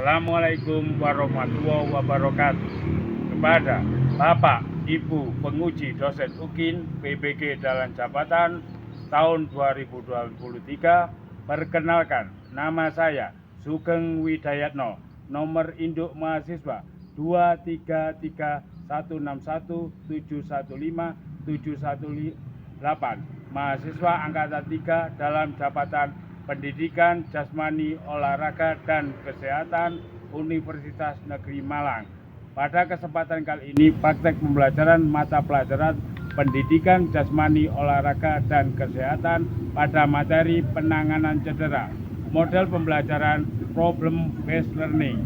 Assalamualaikum warahmatullahi wabarakatuh. Kepada Bapak, Ibu penguji dosen UKIN PBG Dalam Jabatan tahun 2023, perkenalkan, nama saya Sugeng Widayatno, nomor induk mahasiswa 2331617157118, mahasiswa angkatan 3 dalam jabatan Pendidikan Jasmani, Olahraga, dan Kesehatan Universitas Negeri Malang. Pada kesempatan kali ini, praktek pembelajaran mata pelajaran Pendidikan Jasmani, Olahraga, dan Kesehatan pada materi penanganan cedera. Model pembelajaran Problem Based Learning.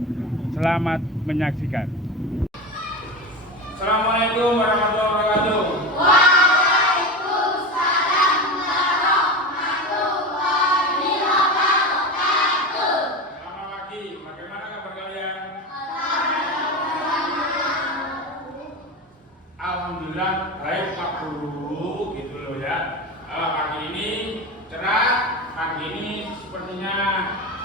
Selamat menyaksikan. Assalamualaikum warahmatullahi wabarakatuh. Alhamdulillah baik Pak Guru, gitu loh ya. Pagi ini cerah, pagi ini sepertinya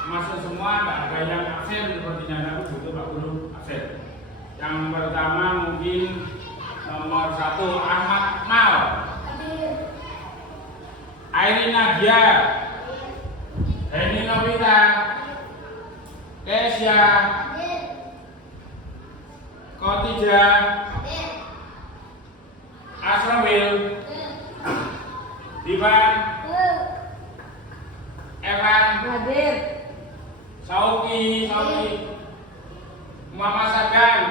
masuk semua, nggak ada yang absen sepertinya. Aku butuh Pak Guru absen. Yang pertama mungkin nomor 1 Ahmad Mal, Airin Nadia, Heni Novita, Kesia, Kotija, Asrawil, Divan, Evan, Sauki, Muhammad Sagan,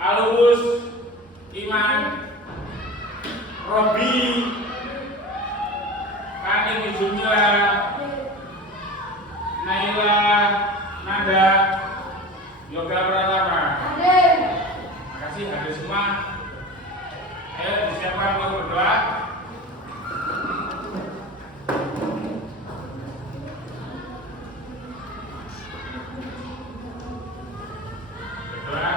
Alus, Iman, Robi, Kanin Jumla, Naila, Nanda, Yoga Pratama. Terima kasih hadir semua. Ayo disiapkan untuk berdoa. Berdoa.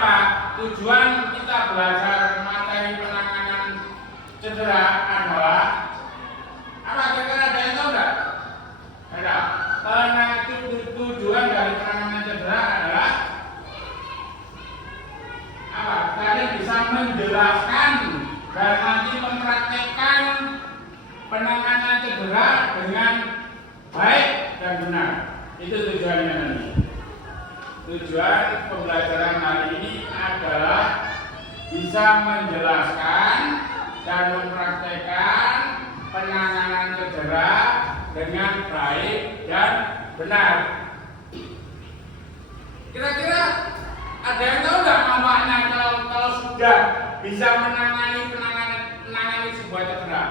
apa? Tujuan kita belajar materi penanganan cedera adalah apa? Kira-kira ada yang tahu nggak? Ada. Tujuan dari penanganan cedera adalah apa? Kalian bisa menjelaskan dan nanti mempraktekkan penanganan cedera dengan baik dan benar. Itu tujuannya nanti. Tujuan pembelajaran hari ini adalah bisa menjelaskan dan mempraktekkan penanganan cedera dengan baik dan benar. Kira-kira ada yang tahu nggak manfaatnya kalau sudah bisa menangani sebuah cedera?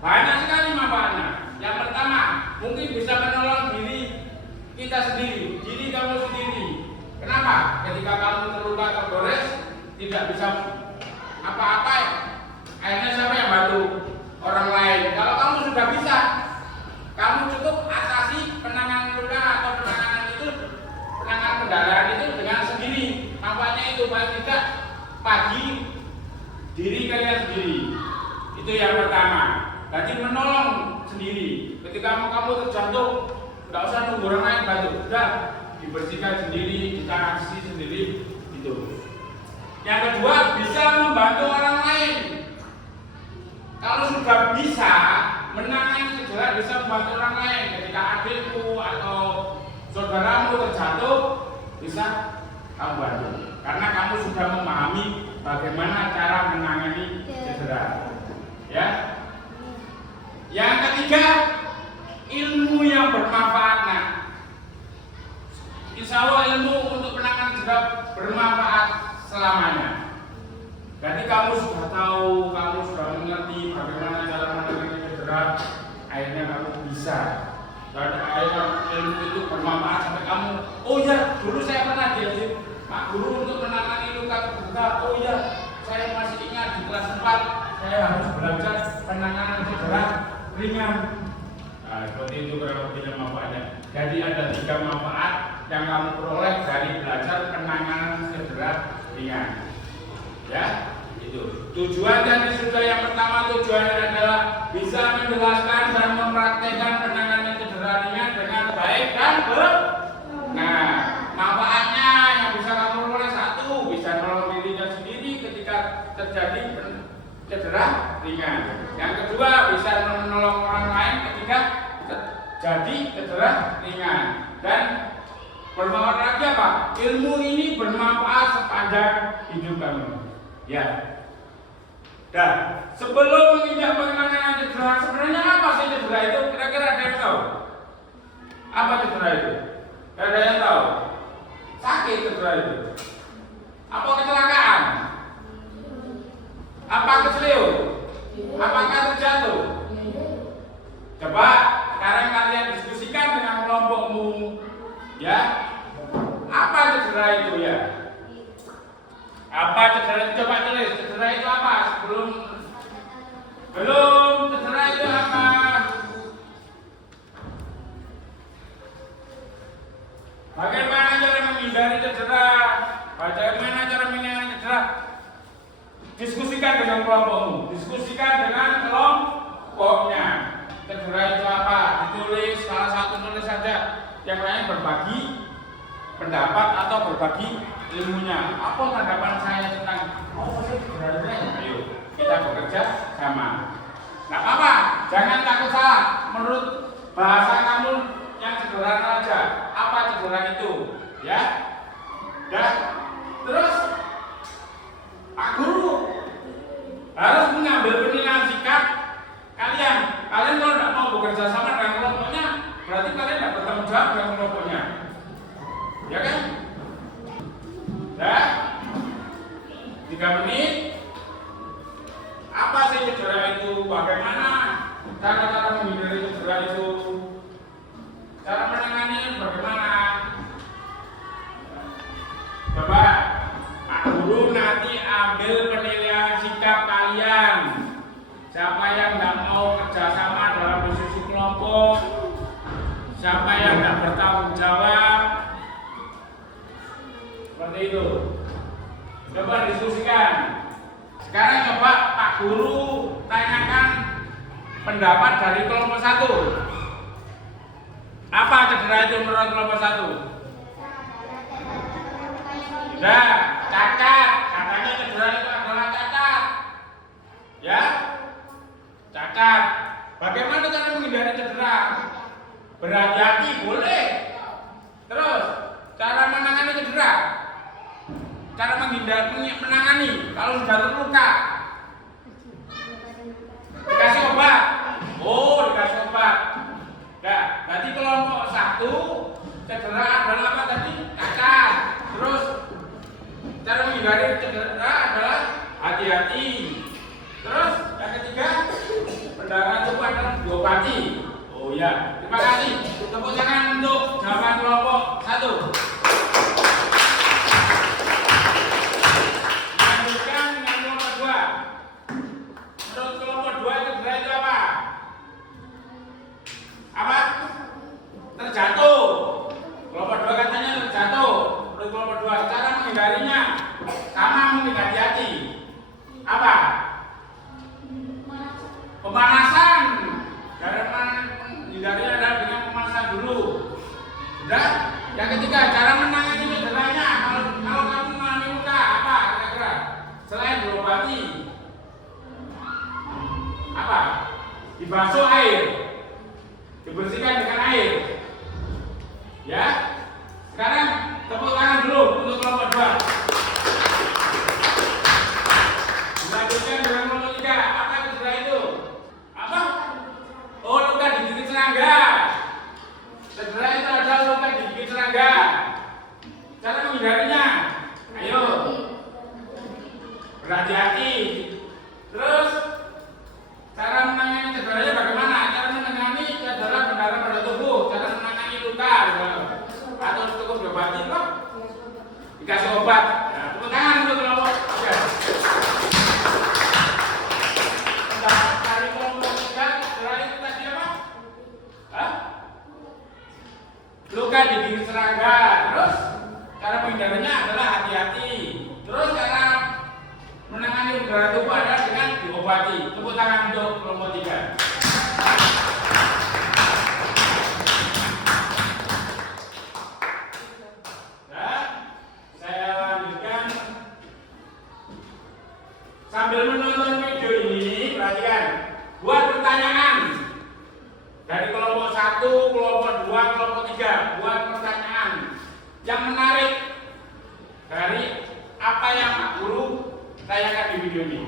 Banyak sekali manfaatnya. Yang pertama, mungkin bisa menolong diri kita sendiri, diri kamu sendiri. Kenapa? Ketika kamu terluka tergores, tidak bisa apa-apa, akhirnya siapa yang bantu? Orang lain. Kalau kamu sudah bisa, kamu cukup atasi penanganan luka atau penanganan pendarahan itu dengan sendiri. Manfaatnya itu paling tidak bagi diri kalian sendiri. Itu yang pertama. Jadi menolong sendiri. Ketika kamu terjatuh, nggak usah nunggu orang lain bantu, sudah dibersihkan sendiri, ditangani sendiri. Itu. Yang kedua, bisa membantu orang lain. Kalau sudah bisa menangani cedera, bisa membantu orang lain. Ketika adikmu atau saudaramu terjatuh, bisa kamu bantu. Karena kamu sudah memahami bagaimana cara menangani cedera. Ya. Yang ketiga, ilmu yang bermanfaat. Nah, insya Allah ilmu untuk penanganan cedera bermanfaat selamanya. Jadi kamu sudah tahu, kamu sudah mengerti bagaimana cara menangani cedera, akhirnya kamu bisa. Dan akhirnya ilmu itu bermanfaat sampai kamu, oh ya, dulu saya pernah diajar Pak Guru untuk menangani luka terbuka. Oh iya, saya masih ingat di kelas 4 saya harus belajar penanganan cedera ringan. Nah, seperti itu kurang lebihnya manfaatnya. Jadi ada 3 manfaat yang kamu peroleh dari belajar penanganan cedera ringan. Ya, itu. Tujuan dan sudah yang pertama tujuannya adalah bisa menjelaskan dan mempraktekkan penanganan cedera ringan dengan baik dan benar. Nah, manfaatnya yang bisa kamu peroleh, 1, bisa menolong dirinya sendiri ketika terjadi cedera ringan. Yang kedua, bisa menolong orang lain ketika terjadi cedera ringan. Dan bermanfaat lagi apa? Ilmu ini bermanfaat sepanjang hidup kamu. Ya. Dan sebelum menginjak penanganan cedera, sebenarnya apa sih cedera itu? Kira-kira ada yang tahu? Apa cedera itu? Ada yang tahu? Sakit cedera itu. Apa kecelakaan? Apa keselio? Apakah terjatuh? Coba sekarang kalian diskusikan dengan kelompokmu, ya. Apa cedera itu ya? Apa cedera itu? Coba tulis. Cedera itu apa? Belum. Cedera itu apa? Bagaimana cara menghindari cedera? Bagaimana cara menghindari cedera? Diskusikan dengan kelompokmu. Diskusikan dengan kelompoknya. Cedera itu apa? Ditulis, salah satu tulis saja. Yang lain berbagi pendapat atau berbagi ilmunya. Apa tanggapan saya tentang cedera itu? Ayo kita bekerja sama. Nggak apa-apa, jangan takut salah. Menurut bahasa kamu yang sederhana aja. Apa cedera itu? Ya. Dan terus Pak Guru harus mengambil penilaian sikap kalian. Kalian kalau tidak mau bekerja sama dengan kelompoknya, berarti kalian tidak bertanggung jawab dengan kelompoknya. Ya kan? Dan 3 menit. Apa sih cedera itu? Bagaimana cara-cara menghindari cedera itu? Cara menangani bagaimana? Coba Pak Guru nanti ambil penilaian sikap kalian. Siapa yang tidak mau kerjasama dalam diskusi kelompok, siapa yang tidak bertanggung jawab, seperti itu. Coba diskusikan. Sekarang coba Pak Guru tanyakan pendapat dari kelompok 1. Apa cedera itu menurut kelompok 1? Sudah, cacat. Katanya cedera itu adalah cacat. Ya? Cacat. Bagaimana cara menghindari cedera? Berhati-hati boleh. Terus, cara menangani cedera? Cara menangani kalau sudah terluka. Dikasih obat. Oh, dikasih obat. Nah, berarti kelompok 1 cedera adalah apa tadi? Cacat. Terus cara menghindari cedera adalah hati-hati. Terus yang ketiga, pendarahan tubuh adalah diobati. Oh ya, terima kasih. Tepuk tangan untuk jawaban kelompok 1. Lanjutkan dengan kelompok 2. Menurut kelompok 2 cedera itu apa? Apa? Terjatuh. Kelompok 2 katanya terjatuh. Menurut kelompok 2 cara menghindarinya sama mungkin hati-hati. Apa? Pemanasan. Cara menghindarinya adalah dengan pemanasan dulu. Sudah? Yang ketiga, cara menangani cederanya. Kalau kamu mengalami luka, apa kira-kira? Selain diobati, apa? Dibasuh air, dibersihkan dengan air. Ya. Sekarang tepuk tangan dulu untuk kelompok 2. Dilanjutkan dengan kelompok 3. Apa cedera itu? Apa? Oh, luka digigit serangga. Cedera itu adalah luka digigit serangga. Cara menghindarinya? Ayo. Berhati-hati. Terus cara menangani cederanya bagaimana? Cara menangani cedera benda pada tubuh. Cara menangani luka. Atau cukup diobati kok? Dikasih obat. Ya, tepuk tangan untuk kelompok 3. Pendapat dari kelompok 3 cedera itu tadi apa? Hah? Luka digigit serangga. Terus cara menghindarinya adalah hati-hati. Terus cara menangani udara tubuh adalah dengan diobati. Tepuk tangan untuk kelompok 3. Saya lanjutkan. Sambil menonton video ini, perhatikan. Buat pertanyaan dari kelompok 1, kelompok 2, kelompok 3. Buat pertanyaan yang menarik dari apa yang Pak Guru tanyakan di video ini.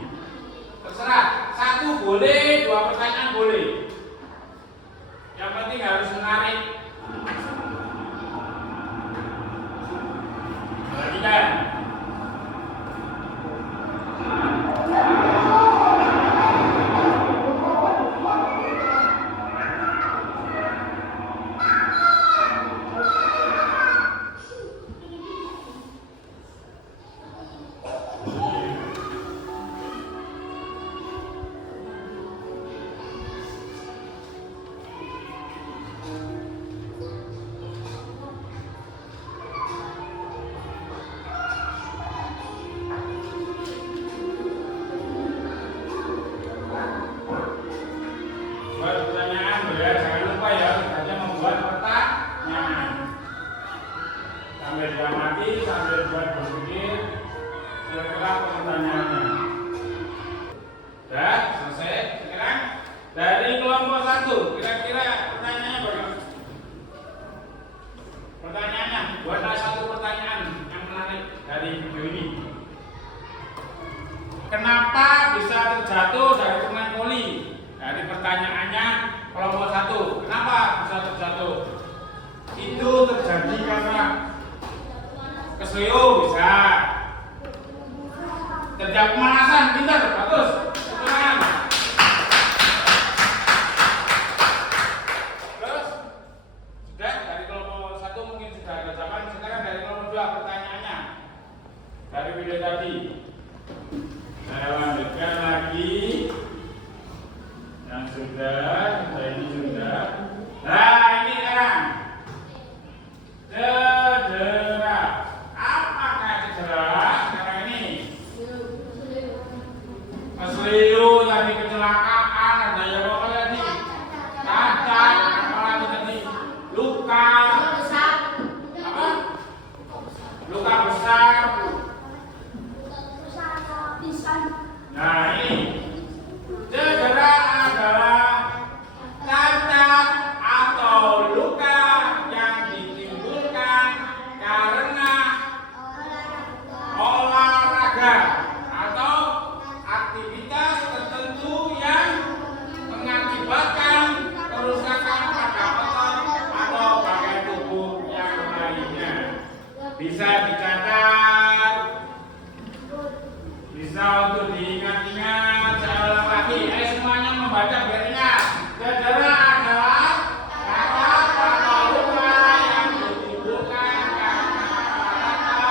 Terserah, 1 boleh, 2 pertanyaan boleh. Yang penting harus menarik. Perhatikan. Buat pertanyaan ya, jangan lupa ya, hanya membuat pertanyaan. Sambil diamati, sambil buat berpikir kira-kira pertanyaannya. Sudah selesai. Sekarang dari kelompok 1, kira-kira pertanyaannya bagaimana? Pertanyaannya, buatlah 1 pertanyaan yang menarik dari video ini. Kenapa bisa terjatuh dari permen poli? Dari pertanyaannya kelompok 1, kenapa bisa terjatuh? Itu terjadi karena keselio bisa. Terjadi pemanasan, pintar, bagus. Tenang. Terus sudah dari kelompok 1 mungkin sudah ada jawaban. Sekarang dari kelompok 2 pertanyaannya dari video tadi. Saya lanjutkan lagi. Yang sudah, ini sudah. Nah, ini sekarang cedera. Apakah cedera sekarang ini? kecelakaan, ada yang apa tadi? Cacat, apalagi tadi? Luka. Apa? Luka besar. Nah ini cedera adalah cacat atau luka yang ditimbulkan karena olahraga atau aktivitas tertentu yang mengakibatkan kerusakan pada otot atau bagian tubuh yang lainnya. Bisa dicatat, bisa untuk diingat-ingat. Saya ulang lagi, ayo semuanya membaca biar ingat. Cedera adalah cacat atau luka yang ditimbulkan karena olahraga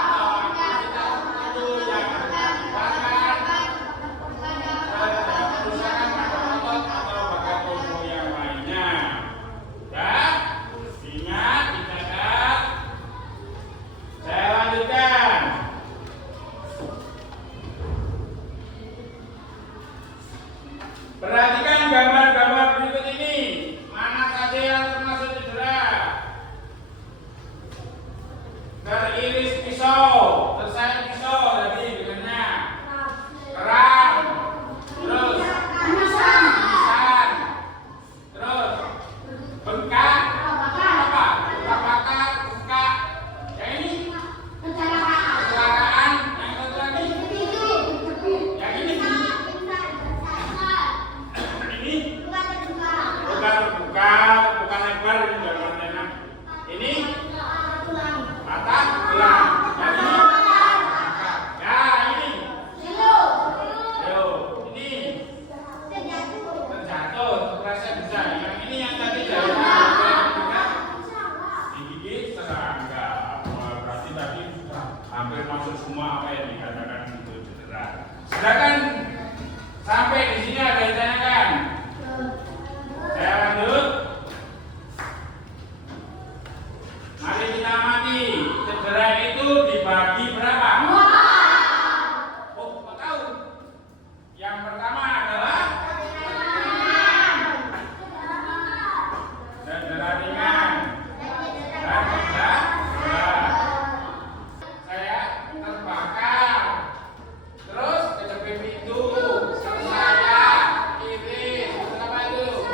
atau aktivitas tertentu yang mengakibatkan kerusakan pada otot atau bagian tubuh yang lainnya. Ya, ingat, dicatat. Saya lanjutkan. Perhatikan gambar-gambar berikut ini. Mana saja yang termasuk cedera? Teriris pisau, tersayat pisau tadi dengannya. Keram, terus pingsan, terus bengkak, apa? Luka bakar, bengkak. Yang ini kecelakaan, yang satu lagi. Yang ini luka terbuka, bukan lebar ini dalam antena. Ini patah tulang. Yang ini ya ini. Yo, ini terjatuh, terasa bisa. Yang ini yang tadi dari digigit serangga. Berarti tadi hampir masuk semua apa yang dikatakan itu cedera. Silakan sampai di sini ada yang tanyakan. Saya lanjut. Mari kita amati cedera itu dibagi berapa? Oh, kau tahu? Yang pertama adalah cedera ringan dan cedera berat. Saya terbakar, terus kecepit pintu, tersayat, iris, apa itu?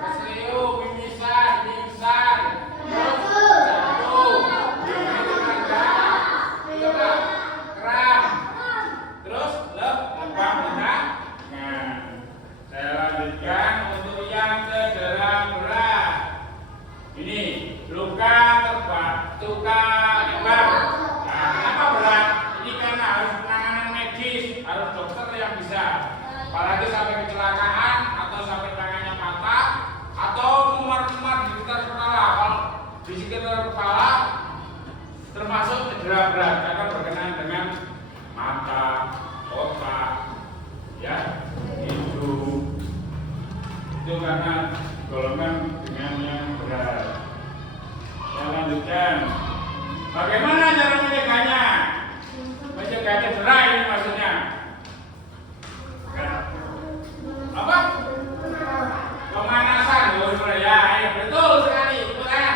Keselio, mimisan, pingsan, terus jatuh, coba keram, terus lebam benak. Nah, saya lanjutkan untuk yang cedera berat. Ini luka luka lebar. Nah, kenapa berat? Ini karena harus penanganan medis, harus dokter yang bisa. Apalagi sampai kecelakaan atau sampai tangannya patah atau memar-memar di sekitar kepala. Kalau di sekitar kepala termasuk cedera berat karena berkenaan dengan mata, otak, ya, hidung. Itu karena golongan dengan yang berat. Saya lanjutkan. Bagaimana cara mencegahnya? Mencegah cedera ini maksudnya. Apa? Pemanasan, ya, betul sekali, ikutan.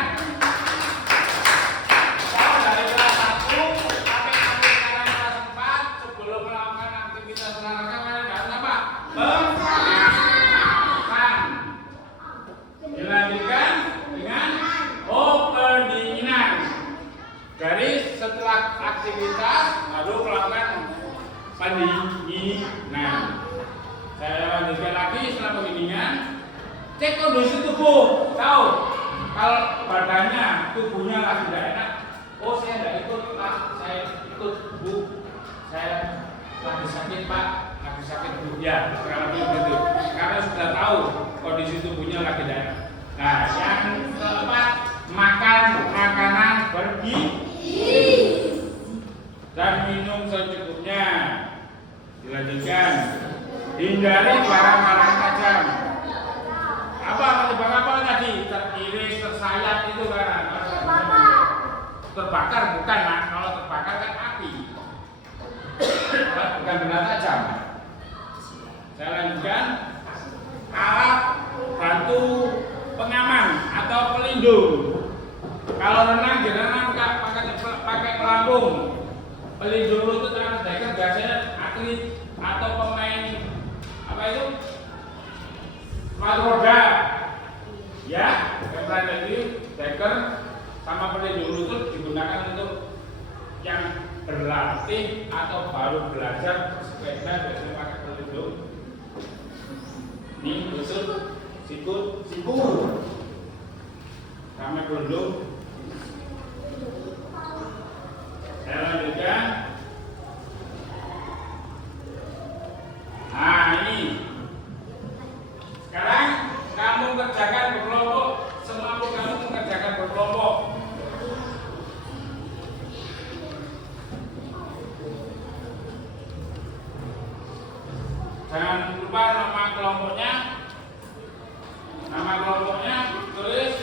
Kalau dari kelas 1 sampai nanti sekarang kelas 4 sebelum melakukan aktivitas olahraga kalian harus apa? Pemanasan. Dilanjutkan dengan pendinginan. Dari setelah aktivitas lalu melakukan pendinginan. Saya lanjutkan lagi setelah pendinginan. Cek kondisi tubuh. Tahu kalau badannya, tubuhnya lagi tidak enak. Oh, saya tidak ikut Pak, saya ikut Bu. Saya lagi sakit Pak, lagi sakit Bu. Ya, sekarang begitu. Karena sudah tahu kondisi tubuhnya lagi tidak enak. Nah, yang keempat, makan makanan bergizi dan minum secukupnya. Dilanjutkan, hindari barang-barang tajam. Apa terjebak apa tadi? Teriris, tersayat itu kan? Terbakar bukan lah. Kalau terbakar kan api, bukan benda tajam. Saya lanjutkan. Alat bantu pengaman atau pelindung. Kalau renang jangan pakai pelampung. Pelindung lutut akan diker biasanya atlet atau pemain apa itu? Sepatu roda. Ya, kemudian jadi deker sama pelindung lutut digunakan untuk yang berlatih atau baru belajar sepeda biasanya pakai pelindung. Ini lutut, siku, sama pelindung. Saya lanjutkan. Nah ini. Sekarang kamu kerjakan berkelompok. Semua kamu mengerjakan berkelompok. Jangan lupa nama kelompoknya. Nama kelompoknya tulis.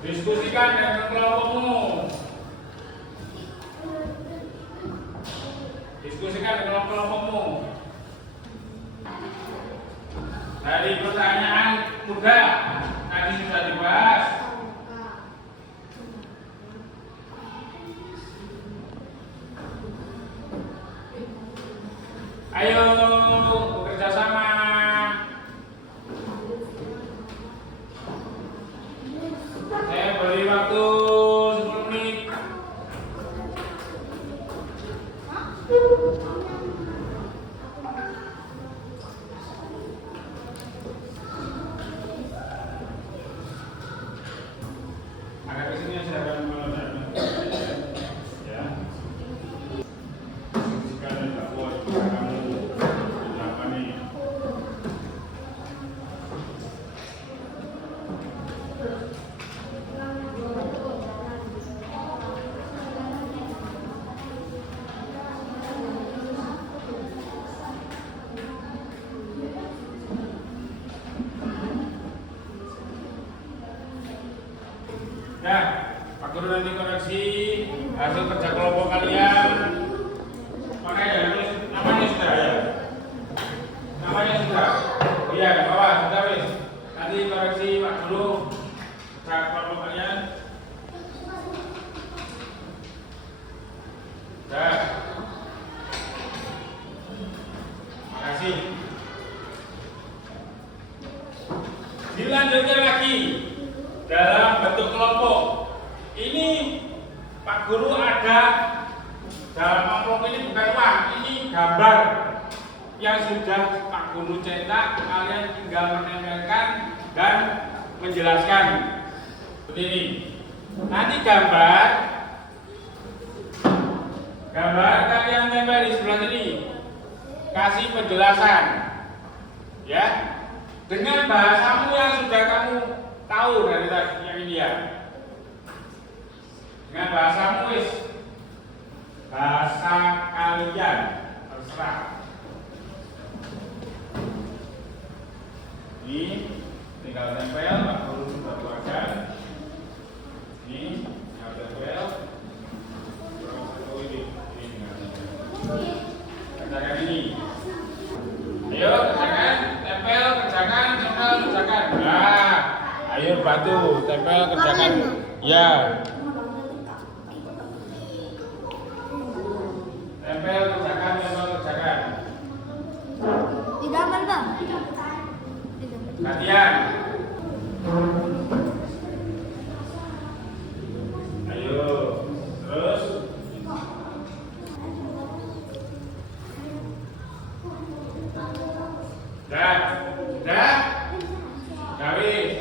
Diskusikan dengan kelompokmu. Diskusikan dengan kelompokmu. Dari pertanyaan mudah tadi sudah dibahas. Ayo bekerja sama. Saya beri waktu 10 menit. Agak kesini saya akan mengajarkan. Ya. Sekali tak buat kamu apa nih? Ya, Pak Guru nanti koreksi hasil kerja kelompok kalian. Makanya tulis namanya sudah ya. Namanya sudah. Iya, di bawah sudah wis. Nanti koreksi Pak Guru kerja kelompok kalian. Dah. Makasih. Dilanjutkan lagi. Dalam bentuk kelompok ini Pak Guru ada dalam amplop ini bukan uang, ini gambar yang sudah Pak Guru cetak. Kalian tinggal menempelkan dan menjelaskan seperti ini. Nanti gambar kalian tempel di sebelah sini, kasih penjelasan ya dengan bahasamu yang sudah kamu tahu dari tadi yang ini ya. Dengan bahasamu wis. Bahasa kalian terserah. Ini tinggal tempel, Pak Guru sudah keluarkan. Ini tinggal tempel. Ini tinggal tempel. Kerjakan ini. Ayo kerjakan, tempel, kerjakan, tempel, kerjakan. Nah. Ayo bantu, tempel, kerjakan. Ya. Tempel, kerjakan, kerjakan. Di dalam Bang. Gantian. Ayo, terus. Sudah. Garis.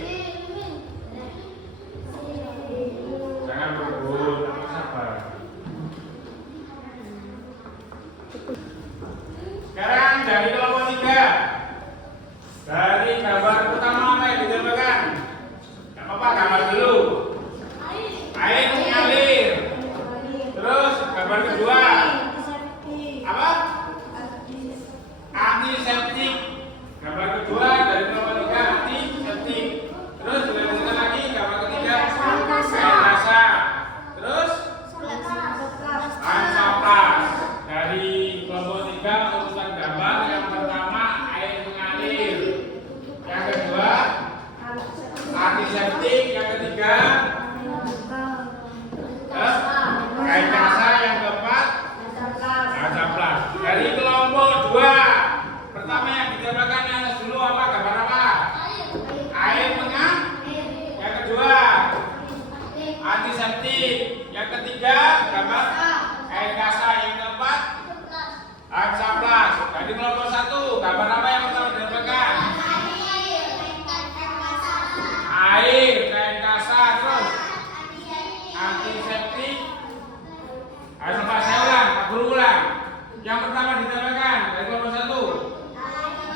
Ayo Pak, saya ulang, Pak Guru ulang. Yang pertama ditambahkan dari kelompok 1.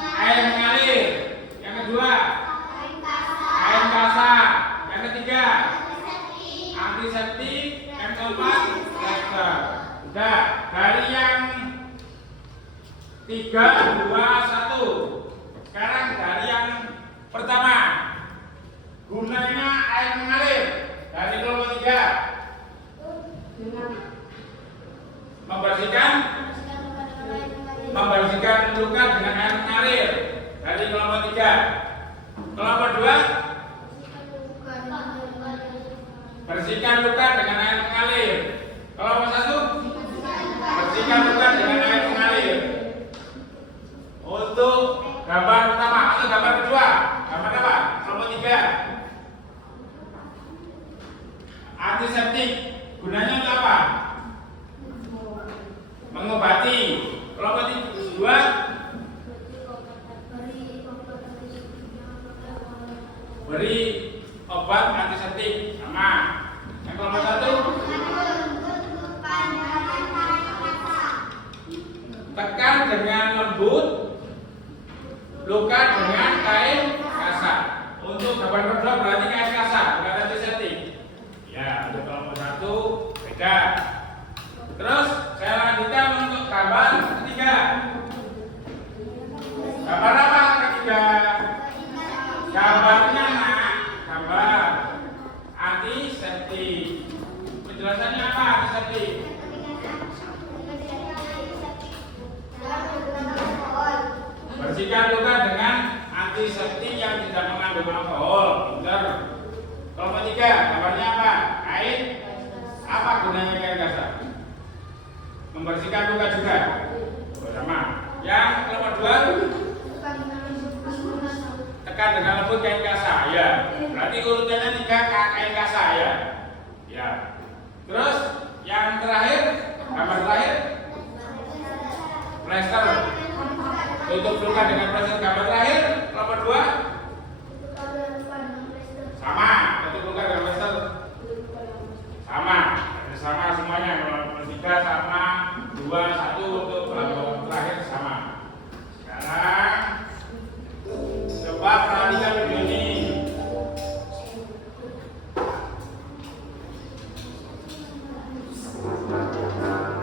Air mengalir. Yang kedua, air kasar. Yang ketiga, antiseptik. Yang keempat, plester. Sudah, dari yang 3, 2, 1. Sekarang dari yang pertama, gunanya air mengalir. Dari kelompok 3, membersihkan luka dengan air mengalir. Dari kelompok 3. Kelompok 2, bersihkan luka dengan air mengalir. Kelompok 1, bersihkan luka dengan air mengalir. Untuk gambar pertama atau gambar kedua, gambar apa? Kelompok 3. Antiseptik, gunanya untuk apa? Mengobati. Kelompok 2, beri obat antiseptik, sama. Yang kelompok 1, tekan dengan lembut, luka dengan kain kasar. Untuk gambar kedua berarti kain kasar, bukan antiseptik. Ya, untuk kelompok 1 beda. Terus saya lanjutkan untuk gambar ketiga. Gambar apa ketiga? Gambarnya nak, gambar antiseptik. Penjelasannya apa antiseptik? Bersihkan luka dengan antiseptik yang tidak mengandung alkohol. Benar. Kelompok 3, gambarnya apa? Kain. Apa gunanya kain kasar? Membersihkan luka juga. Sama. Yang kelompok 2, tekan dengan lembut kain kasar. Ya. Berarti urutannya 3 kain kasar ya. Ya. Terus yang terakhir, gambar terakhir, plester. Tutup luka dengan plester. Gambar terakhir, kelompok 2, sama. Tutup luka dengan plester. Sama. Sama semuanya. Kelompok 3 sama. 2, 1 untuk kelompok terakhir sama. Sekarang coba perhatikan video ini.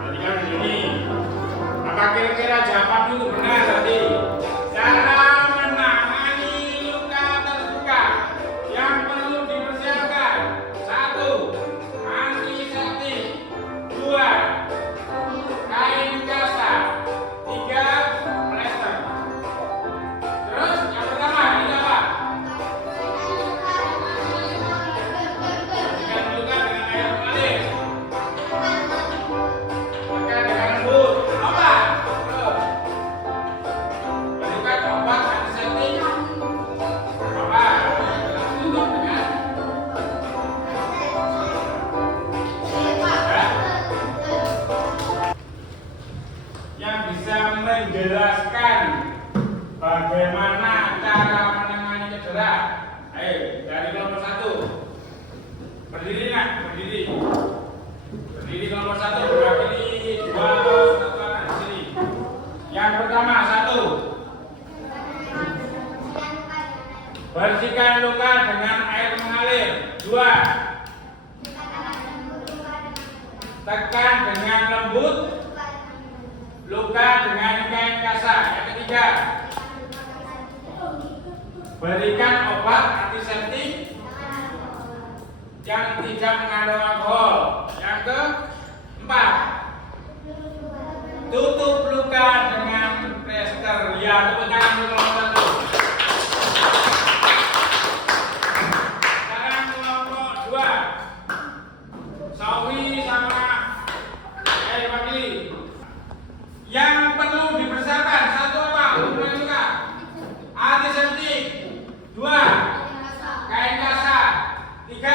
Perhatikan video ini. Apa kira-kira jawaban itu benar tadi? Cara menangani luka terbuka yang perlu dipersiapkan: 1. Antiseptik. 2. Kain kasar. 3. Plester. Terus yang pertama ini apa? Bersihkan luka dengan air mengalir. Tekan dengan lembut. Obat. Terus berikan obat antiseptik. Obat. Tutup dengan yang bisa menjelaskan bagaimana cara menangani cedera. Ayo, dari kelompok 1. Berdiri nak, berdiri. Berdiri kelompok 1, berdiri 2, 1 anak di sini. Yang pertama 1. Bersihkan luka dengan air mengalir. 2. Tekan dengan lembut luka dengan kain kasar. Yang ketiga, berikan obat antiseptik yang tidak mengandung alkohol. Yang keempat, tutup luka dengan plester. Ya, tepuk tangan dulu kelompok 1. Sekarang kelompok 2. Sawi sama Wakili. Yang perlu dipersiapkan: 1 apa? Luka. Antiseptik. 2. Kain kasar. 3.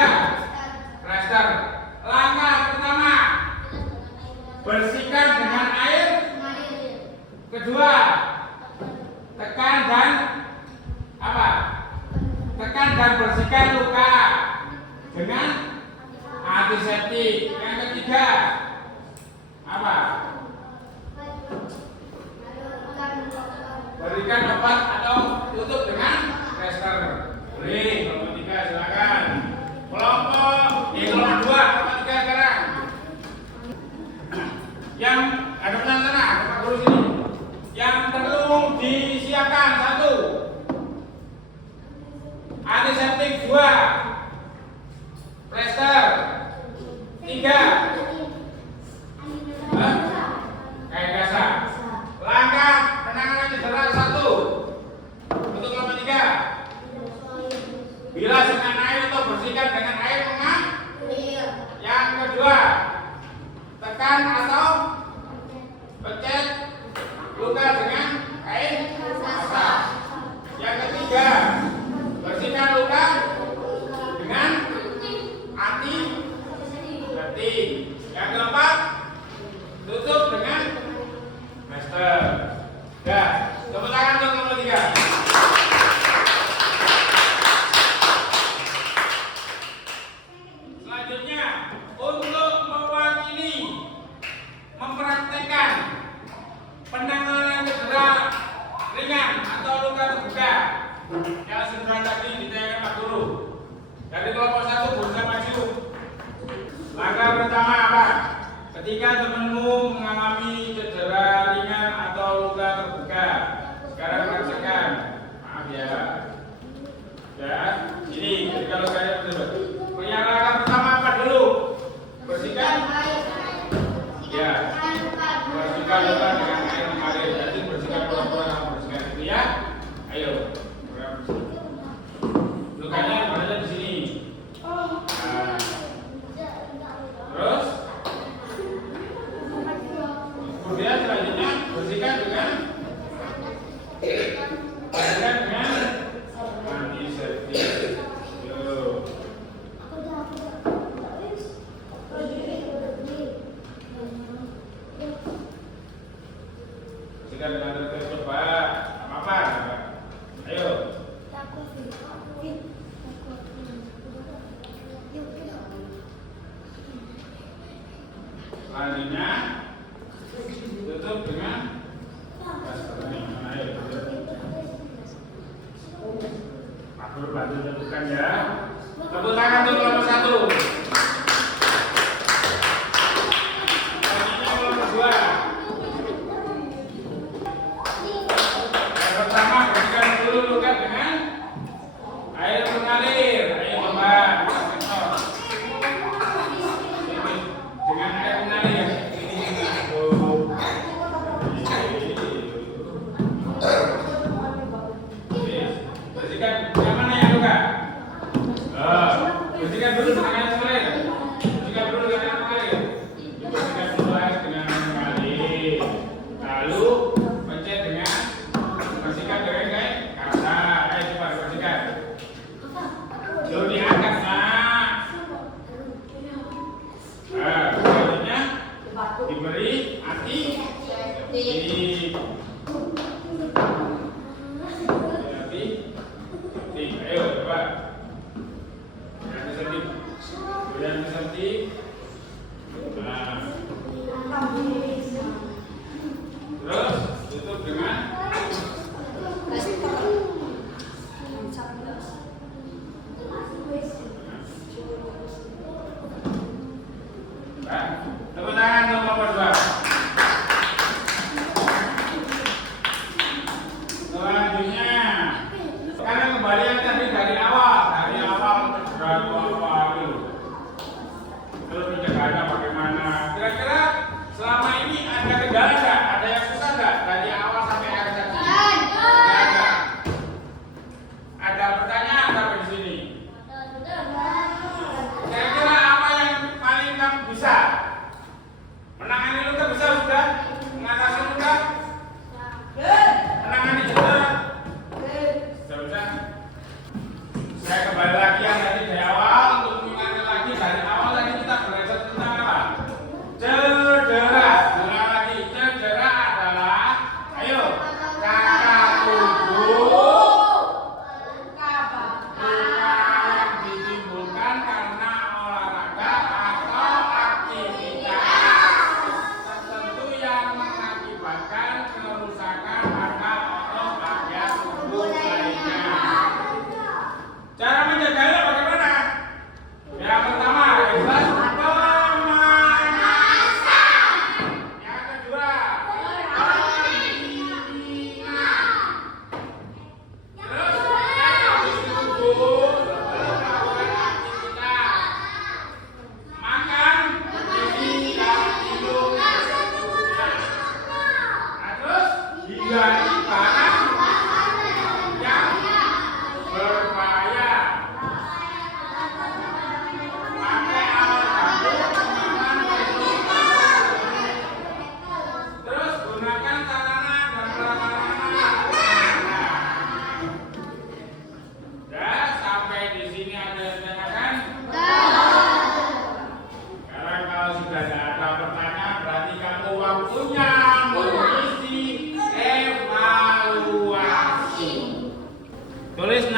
Plester. Langkah pertama, bersihkan dengan air. Kedua, tekan dan apa? Tekan dan bersihkan luka dengan antiseptik. Yang ketiga, Yang ada sana, Pak Guru sini. Yang perlu disiapkan 1. Antiseptik 2. Plester 3. Kayak biasa. Langkah penanganan cedera 1. Untuk nomor 3. Bilas dengan air atau bersihkan dengan air mengalir. Yang kedua, tekan atau pencet luka dengan kain basah. Yang ketiga, bersihkan luka dengan antiseptik. Yang keempat, tutup dengan plester. Dah, tepuk tangan untuk nomor 3. Selanjutnya, untuk mewakili mempraktekkan penanganan cedera ringan atau luka terbuka yang sudah tadi ditanyakan Pak Guru. Dari kelompok 1 berusaha maju. Langkah pertama apa? Ketika temanmu mengalami cedera ringan atau luka terbuka, sekarang praktekkan. Maaf ya. Ya, ini ketika lukanya betul. Yang langkah pertama apa dulu? Bersihkan. Ya. Bersihkan luka dengan air mengalir. Jadi bersihkan pelan-pelan, bersihkan itu ya. Ayo. Lukanya ada di sini. Nah. Terus kemudian selanjutnya bersihkan dengan antiseptik. Yo. Bersihkan dengan tertib coba. Apa? Ayo. Selanjutnya tutup dengan air. Pak Guru bantu tentukan ya. Tepuk tangan untuk nomor 1. Selanjutnya nomor 2. Yang pertama bersihkan dulu luka dengan air mengalir. Ayo coba. Dengan air mengalir. Bersihkan yang mana yang luka? Bersihkan dulu dengan air mengalir. Bersihkan dulu dengan air mengalir. Bersihkan dulu air dengan air mengalir. Lalu pencet dengan bersihkan dengan kain basah. Ayo coba bersihkan. Jangan diangkat nak. Selanjutnya diberi antiseptik. Ayo coba. Antiseptik. Nah. Terus tutup dengan tepuk tangan untuk nomor 2. Selanjutnya, sekarang kembali yang tadi dari awal cedera itu apa dulu. Terus pencegahannya bagaimana? Kira-kira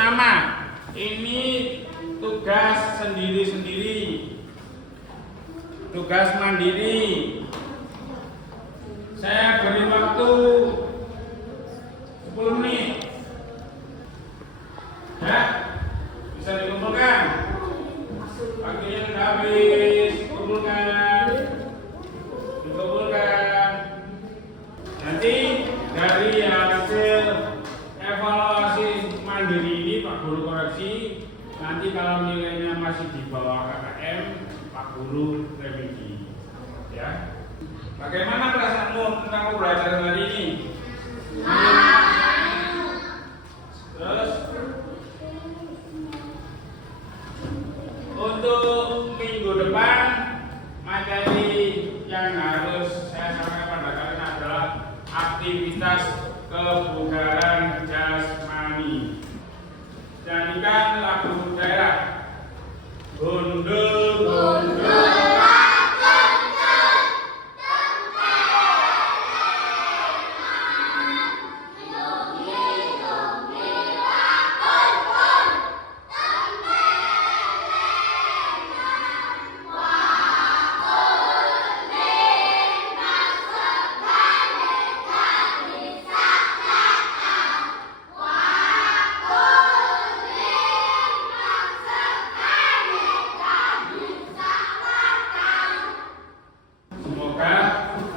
nama. Ini tugas sendiri-sendiri. Tugas mandiri. Saya beri waktu 10 menit. Ya, bisa dikumpulkan. Waktunya sudah habis. Kumpulkan. Dikumpulkan. Nanti dari hasil evaluasi mandiri ini Pak Guru koreksi. Nanti kalau nilainya masih di bawah KKM, Pak Guru revisi. Ya. Bagaimana perasaanmu tentang pembelajaran hari ini? Terus untuk minggu depan materi yang harus saya sampaikan pada kalian adalah aktivitas kebugaran jasmani. Nyanyikan lagu daerah. Gundul gundul. Semoga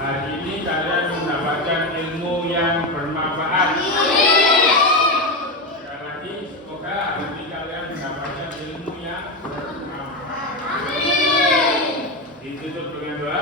hari ini kalian mendapatkan ilmu yang bermanfaat. Sekali lagi, semoga hari ini kalian mendapatkan ilmu yang bermanfaat. Ditutup dengan doa.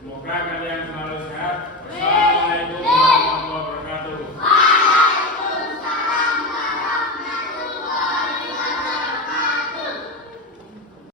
Semoga